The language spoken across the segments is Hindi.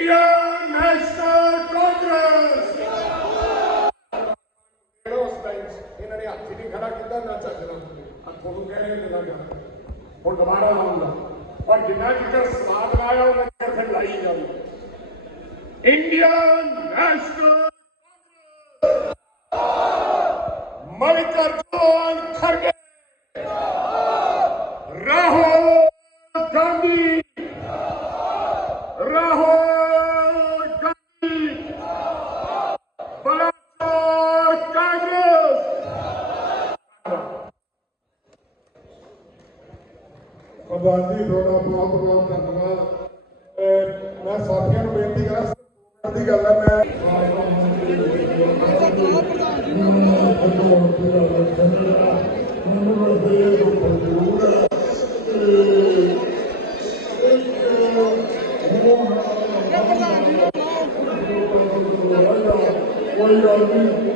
इंडियन नेशनल कांग्रेस पर जिन्ना ज़िक्र स्वाद लाया ਮੈਂ ਸਾਥੀਆਂ ਨੂੰ ਬੇਨਤੀ ਕਰਾਂ ਦੀ ਗੱਲ ਹੈ ਮੈਂ ਕੋਈ ਗੱਲ ਨਹੀਂ।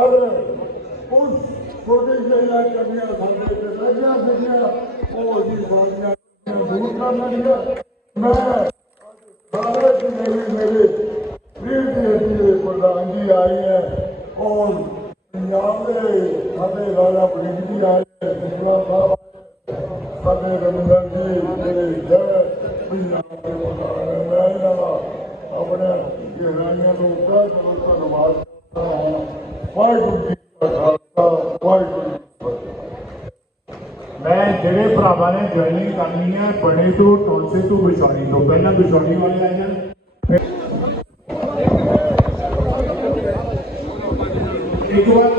और उस भारत मेरी मेरे प्रिय प्रधान जी आई है और पंजाब के राजा बलिक जी आए गुजरा साहब रविंदर जी मेरे जय पंजाब के प्रधान मैं ਹੈ। ਮੈਂ ਇਹਨਾਂ ਦਾ ਆਪਣੇ ਗਹਿਰਾਈਆਂ ਤੋਂ ਉੱਚਾ ਕਰੋ ਧੰਨਵਾਦ ਕਰਦਾ ਹਾਂ ਵਾਹਿਗੁਰੂ ਜੀ ਕਾ ਖਾਲਸਾ ਵਾਹਿਗੁਰੂ ਜੀ ਕੀ ਫਤਿਹ ਮੈਂ ਜਿਹੜੇ ਭਰਾਵਾਂ ਨੇ ਜੁਆਇਨਿੰਗ ਕਰਨੀ ਹੈ ਬਣੇ ਤੋਂ ਟੌਂਸੇ ਤੋਂ ਵਿਛਾਣੀ ਤੋਂ ਪਹਿਲਾਂ ਵਿਛਾਣੀ ਵਾਲੇ ਆ ਜਾਣ ਫਿਰ ਇੱਕ ਵਾਰ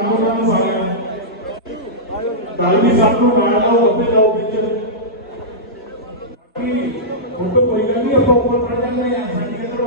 आंदोलन झालं गांधी साहेब न्यायालय मध्ये जाऊ फक्त पहिल्यांदा आपण उपक्रम नाही सांगितलं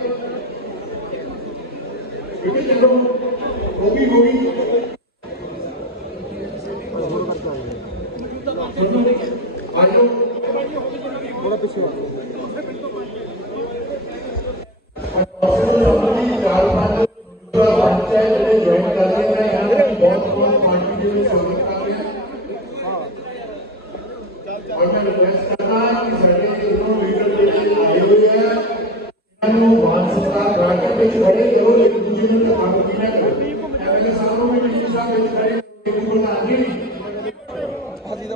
क्योंकि चलो होगी होगी थोड़ा पीछे और मैं रिक्वेस्ट करता हूँ। कि साढ़े तीनों लीडर आए हुए हैं इन्होंने विधानसभा गार्डन में खड़े ਹੋਣੀ ਨਾ ਕਰੇ ਐਮਐਲਏ ਸਾਹਿਬ ਨੂੰ ਵੀ ਜੀ ਸਾਹਿਬ ਵਿੱਚ ਖੜੇ ਇੱਕ ਪ੍ਰਧਾਨ ਜੀ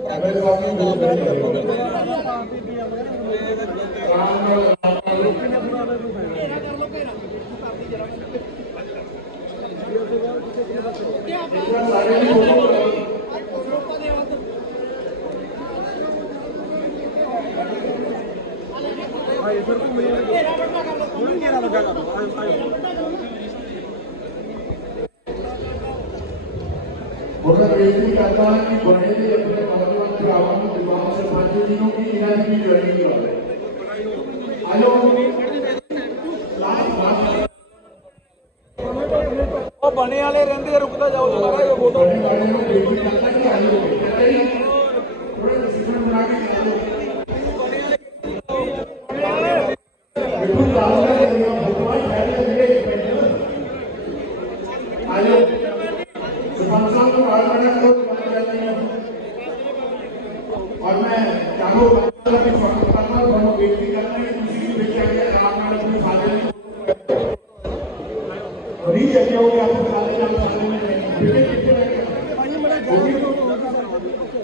ਐਮਐਲਏ ਸਾਹਿਬ ਨੂੰ ਬਹੁਤ ਬੜੀ ਸਾਰੇ ਦੀ ਫੋਟੋ ਆਏ ਫਿਰ ਕੋਈ ਮੇਰਾ ਬੜਾ ਕਰ ਲੋ ਕੋਈ ਮੇਰਾ ਬੜਾ ਕਰ ਲੋ ਆਏ ਆਏ ਮੈਂ ਬੇਨਤੀ ਕਰਦਾ ਹਾਂ ਕਿ ਬਣੇ ਦੇ ਆਪਣੇ ਨੌਜਵਾਨ ਭਰਾਵਾਂ ਨੂੰ ਦਿਮਾਗ ਸਰਪੰਚ ਜੀ ਨੂੰ ਕਿ ਇਹਨਾਂ ਦੀ ਜਰਨੀ ਕਰਾਵੇ ਆਲੋ ਲਾਸਟ ਲਾਸਟ ਉਹ ਬਣੇ ਵਾਲੇ ਰਹਿੰਦੇ ਆ, ਰੁਕਦਾ ਜਾਓ ਜਰਾ ਇਹ ਬੋਤਲ ਬਣੇ ਵਾਲੇ ਨੂੰ ਬੇਨਤੀ ਕਰਦਾ ਕਿ ਆਲੋ ਕਹਿੰਦਾ ਜੀ ਥੋੜਾ ਡਿਸੀਪਲਿਨ ਬਣਾ ਕੇ ਆਲੋ ਬਿਲਕੁਲ ਲਾਸਟ ਦਾ ਜਿਹੜਾ ਫੋਟੋ ਹੈ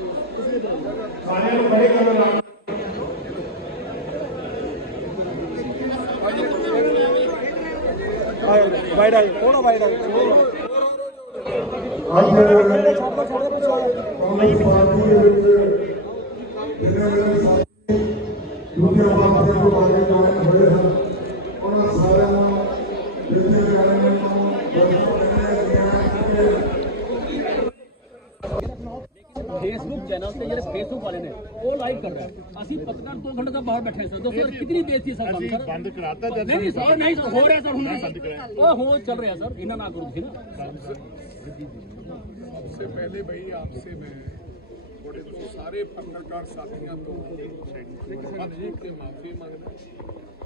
सारे लोग खड़े करो ना वाइड आई थोड़ा वाइड आई हम छोड़ छोड़ छोड़ कांग्रेस पार्टी के लिए दुनिया भर से लोग आगे आए ਵਾਲੇ ਨੇ ਉਹ ਲਾਈਵ ਕਰ ਰਹੇ ਆ। ਅਸੀਂ ਪੱਤਰਕਾਰ 2 ਘੰਟੇ ਤੋਂ ਬਾਹਰ ਬੈਠੇ ਸਰ ਦੱਸੋ ਸਰ ਕਿੰਨੀ ਦੇਰ ਸੀ ਸਰ ਕੰਮ ਸਰ ਬੰਦ ਕਰਾਤਾ ਜਦ ਨਹੀਂ ਨਹੀਂ ਸਰ ਨਹੀਂ ਸਰ ਹੋ ਰਿਹਾ ਸਰ ਹੁਣ ਉਹ ਹੋ ਚੱਲ ਰਿਹਾ ਸਰ ਇਹਨਾਂ ਨਾ ਕਰੋ ਤੁਸੀਂ ਨਾ सबसे पहले भाई आपसे मैं थोड़े तो सारे पत्रकार साथियों ਤੋਂ ਹੱਥ ਜੋੜ ਕੇ ਮਾਫੀ ਮੰਗਦਾ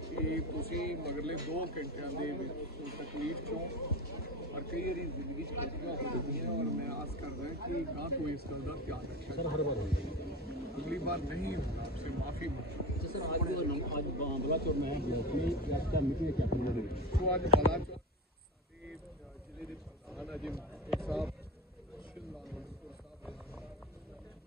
ਕਿ ਤੁਸੀਂ ਮਗਰਲੇ 2 ਘੰਟਿਆਂ ਦੇ ਵਿੱਚ ਤਕਲੀਫ ਚੋਂ ਔਰ ਕਈ ਵਾਰੀ ਜ਼ਿੰਦਗੀ 'ਚ ਗਲਤੀਆਂ ਹੋ ਜਾਂਦੀਆਂ ਔਰ ਮੈਂ ਆਸ ਕਰਦਾ ਕਿ ਗਾਂ ਤੋਂ ਇਸ ਗੱਲ ਦਾ ਧਿਆਨ ਰੱਖਿਆ ਸਰ ਹਰ ਵਾਰ ਅਗਲੀ बार नहीं होगा आपसे माफ़ी मांगो तो आज बलाचौर ਸਾਡੇ ਜ਼ਿਲ੍ਹੇ ਦੇ ਪ੍ਰਧਾਨ ਅਜੇ ਮਾਨਕ ਸਾਹਿਬ